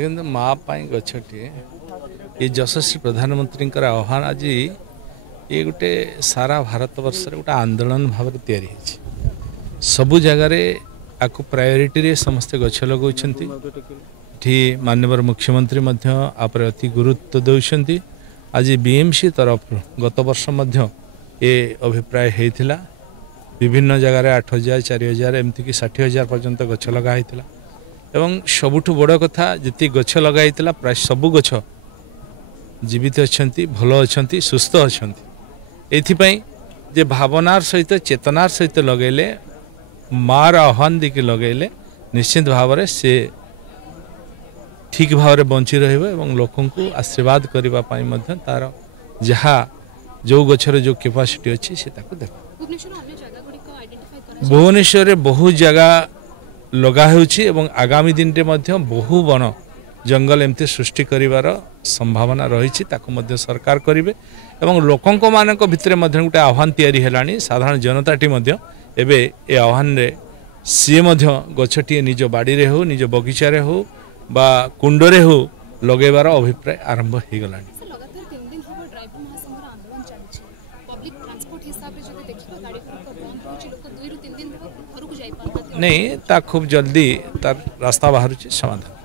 କିନ୍ତୁ ମା ପାଇଁ ଗଛଟିଏ ये यशस्वी प्रधानमंत्री आह्वान आज ये गोटे सारा भारत वर्ष गोटे आंदोलन भाव सबु जगार आपको प्रायोरिटी समस्ते गछ लगौंट माननीय मुख्यमंत्री आप अति गुरुत्व दौरान आज बीएमसी तरफ गत वर्ष ये अभिप्राय होता विभिन्न जगार 8,000 4,000 एमती 60,000 पर्यंत गछ लगा एवं सबुठ बड़ कथा जी गछ लगाई प्राय सबु गछ जीवित अच्छा भल अच्छा सुस्थ अच्छा ये भावनार सहित चेतनार सहित लगेले मार आह्वान देके लगेले निश्चित भाव से ठीक भाव बंची रोक को आशीर्वाद करने तार जहाँ जो गचर जो कैपेसिटी अच्छी से देख भुवनेश्वर बहुत जगह लगा आगामी दिन में बहु बन जंगल एमती सृष्टि करिवार संभावना रही सरकार करेंगे और लोकों मानक भितर गोटे आह्वान या साधारण जनताटी एबे ए आह्वान रे सी गछटी निज बाड़ी हो निज बगीचारे हो बा कुंडरे हो लगेबार अभिप्राय आरंभ हो गला। नहीं ता खूब जल्दी तार रास्ता बाहर समाधान